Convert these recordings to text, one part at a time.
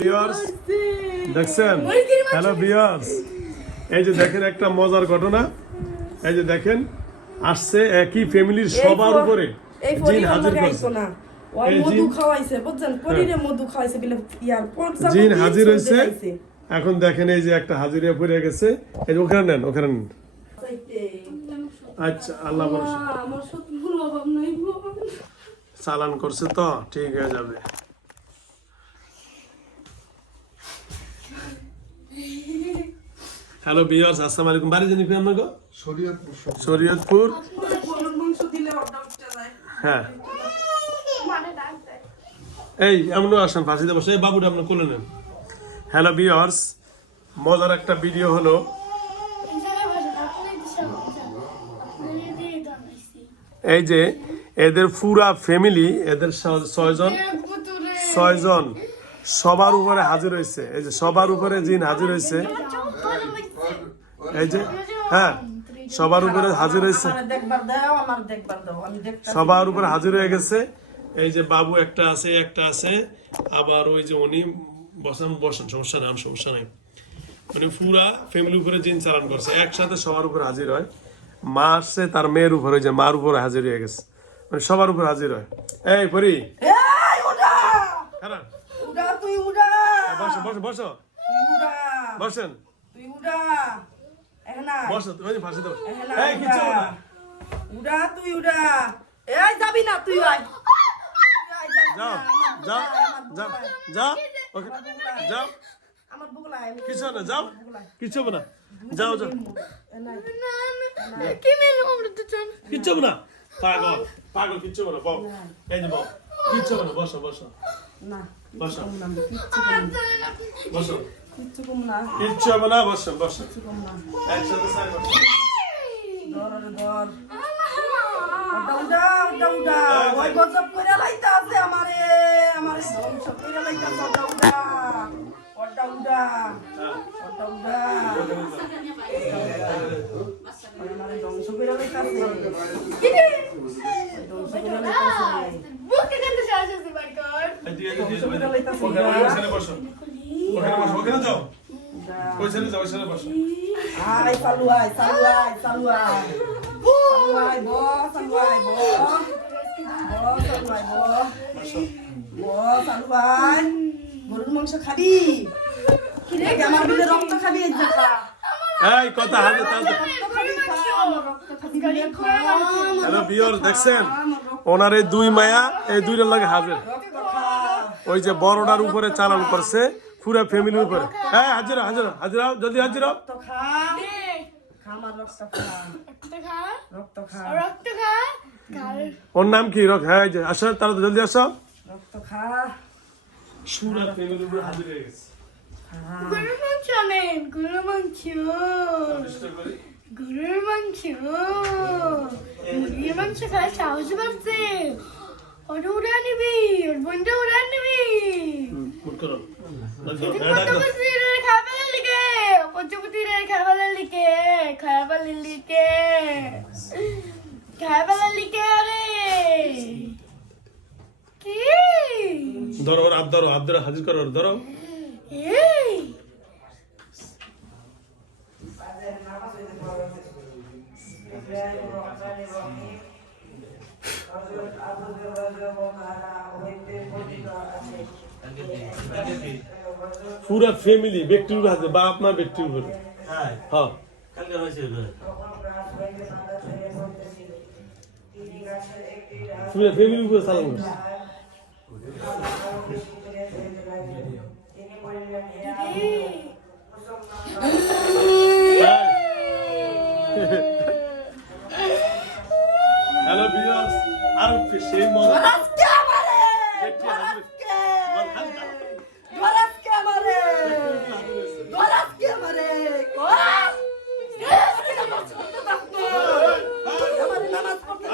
Viewers দেখছেন? Hello viewers, এই যে দেখেন একটা মজার ঘটনা। এই যে দেখেন আসছে একই ফ্যামিলির সবার উপরে জিন হাজির করছে। জিন হাজির হয়েছে। এখন দেখেন এই যে একটা হাজিরিয়া পড়ে গেছে। এই যে ওখানে নেন, ওখানে নেন। আচ্ছা আল্লাহ ভরসা। চালান করছে তো ঠিক হয়ে যাবে। হ্যালো ভিউয়ার্স, আসসালামু আলাইকুম। বাড়ি জানি আপনার গো? শরীয়তপুর। হ্যাঁ এই এমনও আসেন ফাঁসিতে বসে। এই বাবুটা আপনার কোলে নেন। হ্যালো ভিউয়ার্স, মজার একটা ভিডিও হলো। এই যে এদের পুরা ফ্যামিলি, এদের ছয়জন সবার উপরে হাজির হয়েছে। এই যে সবার উপরে জিন হাজির হয়েছে। এই যে হ্যাঁ সবার উপরে হাজির হয়েছে, সবার উপরে হাজির হয়ে গেছে। এই যে বাবু একটা আছে, একটা আছে, আবার ওই যে উনি বসেন, সমস্যা নেই, সমস্যা নেই। মানে পুরা ফ্যামিলির উপরে জিন চালান করছে, একসাথে সবার উপরে হাজির হয়। মা আসছে তার মেয়ের উপরে, যে মার উপরে হাজির হয়ে গেছে, মানে সবার উপরে হাজির হয়। এই পরি বসো বসো বসো, বসেন বসো, তুমি ফাঁসি দাও। এই কিছু না, উড়া তুই উড়া, এই যাবি না তুই, আয় যাও যাও যাও যাও, ওকে যাও, আমার বুগলায় কিছু না, যাও কিছু না, যাও যাও, কিচ্ছু না, পাগল পাগল, কিচ্ছু না, বল এই যে বল, কিচ্ছু না, বসো বসো না, বসো বসো, বসো, কিচ্ছু কম না, কিচ্ছু হবে না, বসো বসো, কিচ্ছু কম না, একসাথে সাইড বসো। ধর ধর, উড়া উড়া উড়া, ওই গজব করে লাইতা আছে আমারে, আমারে ধ্বংস করে লাইতা আছে, উড়া উড়া উড়া উড়া উড়া, আমারে ধ্বংস করে লাইতা আছে, ধ্বংস করে লাইতা আছে, বুকে গন্ধ শ্বাস আছে মাই গড। ওখানে বসো, ওখানে বসো, ওখানে যাও, ওইখানে যাও, ওইখানে বসো। আয় সালুয়াই সালুয়াই সালুয়াই সালুয়াই বো সালুয়াই বো বো সালুয়াই বো বো সালুয়াই, গরুর মাংস খাবি? কিরে আমার বিলে রক্ত খাবি? এই জায়গা এই কথা হাতে তাতে। হ্যালো ভিউয়ার্স, দেখছেন ওনার এই দুই মায়া, এই দুইটার লাগে হাজির। ওই যে বড়টার উপরে চালান করছে পুরো ফ্যামিলির উপরে। হ্যাঁ হাজির হাজির হাজির, জলদি হাজির। রক্ত খা, খা আমার রক্ত খা, রক্ত খা, রক্ত খা, রক্ত খা, ওর নাম কি? হ্যাঁ এই যে আসো, তারা জলদি আসো। রক্ত খা, পুরো ফ্যামিলির উপরে হাজির হয়ে গেছে। গরুর মাংস নেন, গরুর মাংস, গরুর মাংস, মুরগির মাংস খাওয়ার সাহস পাচ্ছে। ওটা উড়া নিবি, ওর বোনটা উড়া নিবি। খাবার লিখে পঞ্চপতির খাবার লিখে, খাবার লিখে, খাবার লিখে। আরে কি ধরো ওর হাত, ধরো হাত ধরে হাজির করো, ওর ধরো। এই পুরা ফ্যামিলি ব্যক্তির উপরে হাজির, বাপ মা ব্যক্তির উপরে। হ্যাঁ পুরা ফ্যামিলির উপরে চালান করছে। হ্যালো ভিউয়ার্স, আর সেই মজা আজকে আমারে আজকে আজকে আমারে আজকে আমারে নামাজ পড়তে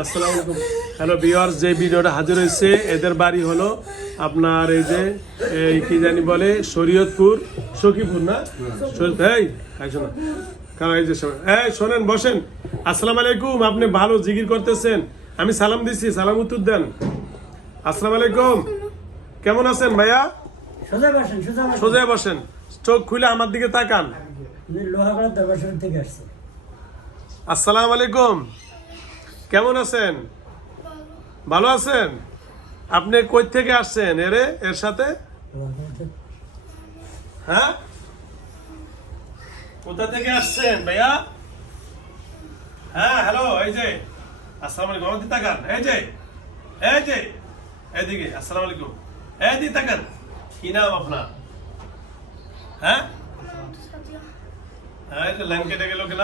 আসসালামু আলাইকুম। হ্যালো ভিউয়ার্স, যে ভিডিওটা হাজির হয়েছে এদের বাড়ি হলো আপনার এই যে এই কি জানি বলে শরীয়তপুর সখীপুর না এই শোনা কারণ এই যে এই শোনেন বসেন। আসসালামু আলাইকুম, আপনি ভালো জিকির করতেছেন, আমি সালাম দিচ্ছি, সালাম উত্তর দেন। আসসালামু আলাইকুম, কেমন আছেন ভাইয়া? সোজা বসেন, সোজা বসেন। সোজা বসেন, চোখ খুলে আমার দিকে তাকান। আমি লোহাগড়া দরবার শরীফ থেকে আসছি। আসসালামু আলাইকুম, কেমন আছেন? ভালো আছেন? আপনি কই থেকে আসছেন এর সাথে? লোহাগড়া থেকে। হ্যাঁ, কোথা থেকে আসছেন ভাইয়া? হ্যাঁ হ্যালো, এই যে আসসালামু আলাইকুম, আমার দিকে তাকান। এই যে এইদিকে আসসালামু আলাইকুম, এইদিকে তাকান। কি নাম আপনার? হ্যাঁ হ্যাঁ, এটা লাইন কেটে গেল কেন?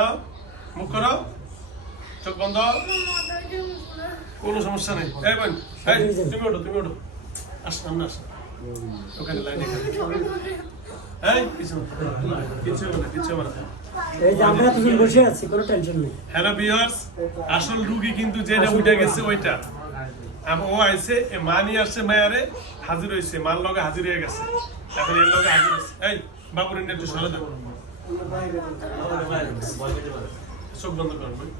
মুখ করো, চোখ বন্ধ, কোনো সমস্যা নেই। এই বোন, এই তুমি ওঠো আসুন, আমরা আসুন ওখানে লাইনে এই কিছু হবে না। এই যে আমরা দুজন বসে আছি, কোনো টেনশন নেই। হ্যালো ভিউয়ার্স, আসল রুগী কিন্তু যেটা উঠে গেছে ওইটা ও আইছে, মা নিয়ে আসছে, মায়ারে হাজির হয়েছে, মার লগে হাজির হয়ে গেছে, এখন এর লগে হাজির হয়েছে। এই বাবুর একটু সরে দাও, চোখ বন্ধ করুন ভাই।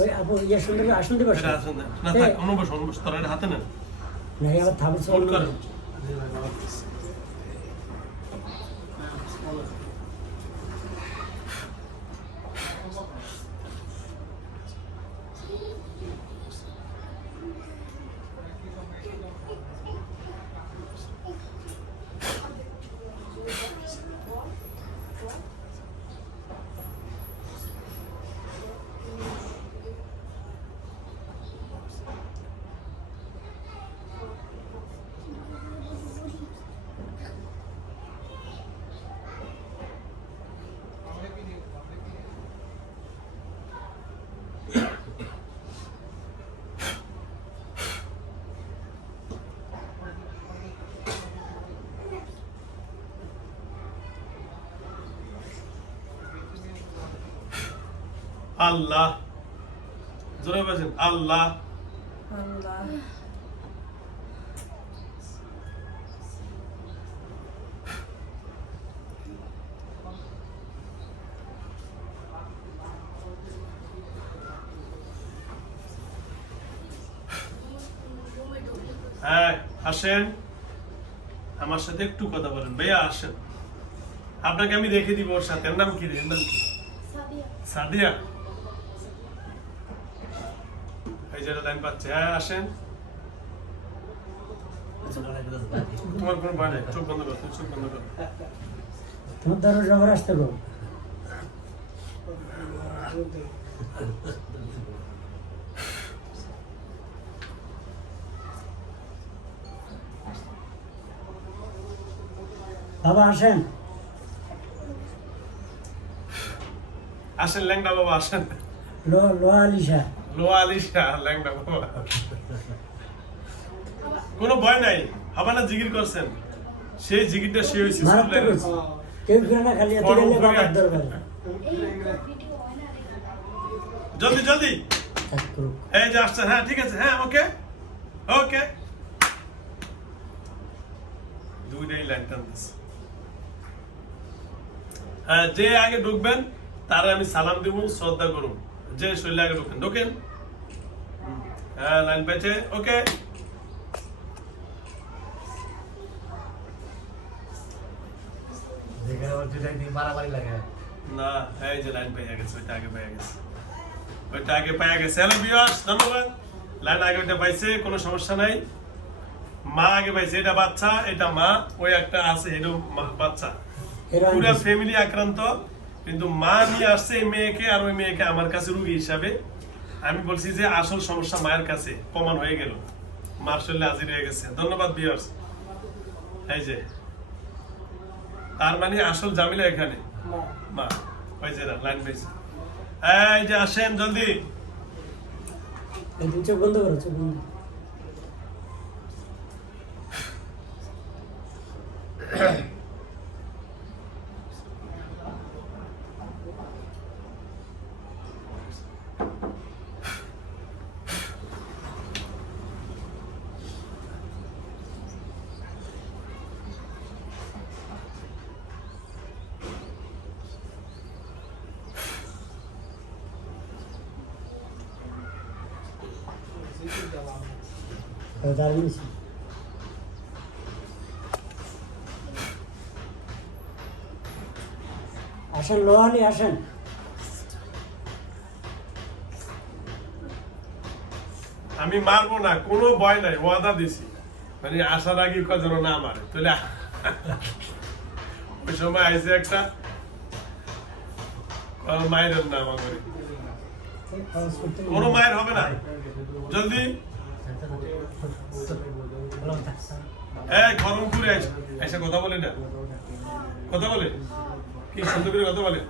ওই আপু ইয়ে সুন্দর আসন দিয়ে বসে। এটা আসেন না থাক, অন্য বস তোরা এটা হাতে নেন, না আবার থামছে। ফোন করেন। আল্লাহ, জোরে বলেন আল্লাহ। আল্লাহ হ্যাঁ আসেন, আমার সাথে একটু কথা বলেন ভাইয়া, আসেন। আপনাকে আমি রেখে দিব ওর সাথে। এর নাম কি? সাদিয়া। এই যে লাইন পাচ্ছে। হ্যাঁ আসেন। তোমার কোনো ভয় নেই, চোখ বন্ধ করো, চোখ বন্ধ করো। তোমার দ্বারা জবর আসতে গো। বাবা আসেন। আসেন ল্যাংডা বাবা, আসেন। লোহা আলিশা। লোয়া আলিশা, ল্যাংডা বাবা। কোনো ভয় নাই, হাবানা জিকির করছেন, সেই জিকিরটা সে হয়েছে। মারাত্মক হয়েছে। কেউ ফিরে না, খালি এত গেলে বাবার দরবারে। জলদি জলদি, থাক করুক। এই যে আসছেন। হ্যাঁ ঠিক আছে, হ্যাঁ ওকে ওকে। দুইটাই লাইন টানতেছে। হ্যাঁ, যে আগে ঢুকবেন তারা আমি সালাম দিব, শ্রদ্ধা করুন। যে শরীরে আগে ঢুকেন, ঢোকেন। হ্যাঁ লাইন পেয়েছে, ওকে। না, এই যে লাইন পেয়ে গেছে, ওইটা আগে পেয়ে গেছে, ওইটা আগে পেয়ে গেছে। হ্যালো ভিউয়ার্স, ধন্যবাদ। লাইন আগে ওইটা পাইছে, কোনো সমস্যা নাই। মা আগে পাইছে, এটা বাচ্চা, এটা মা, ওই একটা আছে, এটাও বাচ্চা। পুরো ফ্যামিলি আক্রান্ত, কিন্তু মা নিয়ে আসছে এই মেয়েকে, আর ওই মেয়েকে আমার কাছে রুগী হিসাবে। আমি বলছি যে আসল সমস্যা মায়ের কাছে, প্রমাণ হয়ে গেল, মার শরীরে হাজির হয়ে গেছে। ধন্যবাদ ভিউয়ার্স। এই যে তার মানে আসল জামিলা এখানে মা। ওই যে লাইন পেয়েছে। এই যে আসেন জলদি। চোখ বন্ধ করো, চোখ বন্ধ। দারুণ ছিল। আসেন লোহানি আসেন। আমি মারবো না, কোনো ভয় নাই, ওয়াদা দিছি। মানে আসার আগে যেন না মারে, তাহলে ওই সময় আইসে একটা মায়ের নাম আমার কোনো মায়ের হবে না। জলদি গরম করে এসে কথা বলে না, কথা বলে কি সুন্দর করে কথা বলে।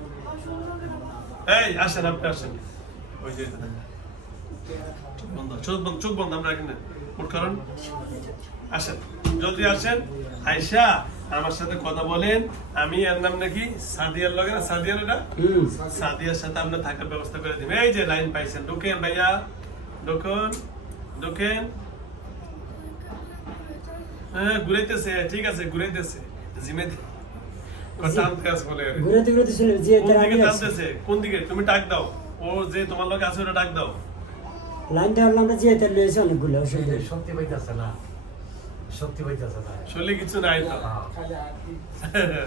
এই আসেন, আপনি আসেন। ওই যে চোখ বন্ধ আমরা এখানে উঠ কারণ আসেন, জলদি আসেন। আয়শা আমার সাথে কথা বলেন। আমি এর নাম নাকি সাদিয়ার লগে না, সাদিয়ার এটা সাদিয়ার সাথে আমরা থাকার ব্যবস্থা করে দিবেন। এই যে লাইন পাইছেন, ঢোকেন ভাইয়া, ঢোকেন ঢোকেন। হ্যাঁ ঘুরাইতেছে, ঠিক আছে ঘুরাইতেছে। জিমে কথা আনতে আস বলে ঘুরাতে ঘুরাতে ছিল যে কোন দিকে টানতেছে, কোন দিকে তুমি ডাক দাও। ও যে তোমার লগে আছে ওটা ডাক দাও। লাইনটা আমরা যে তেল লইছে অনেকগুলো ওষুধ। শক্তি পাইতেছে না, শক্তি পাইতেছে না, শরীরে কিছু নাই তো। হ্যাঁ।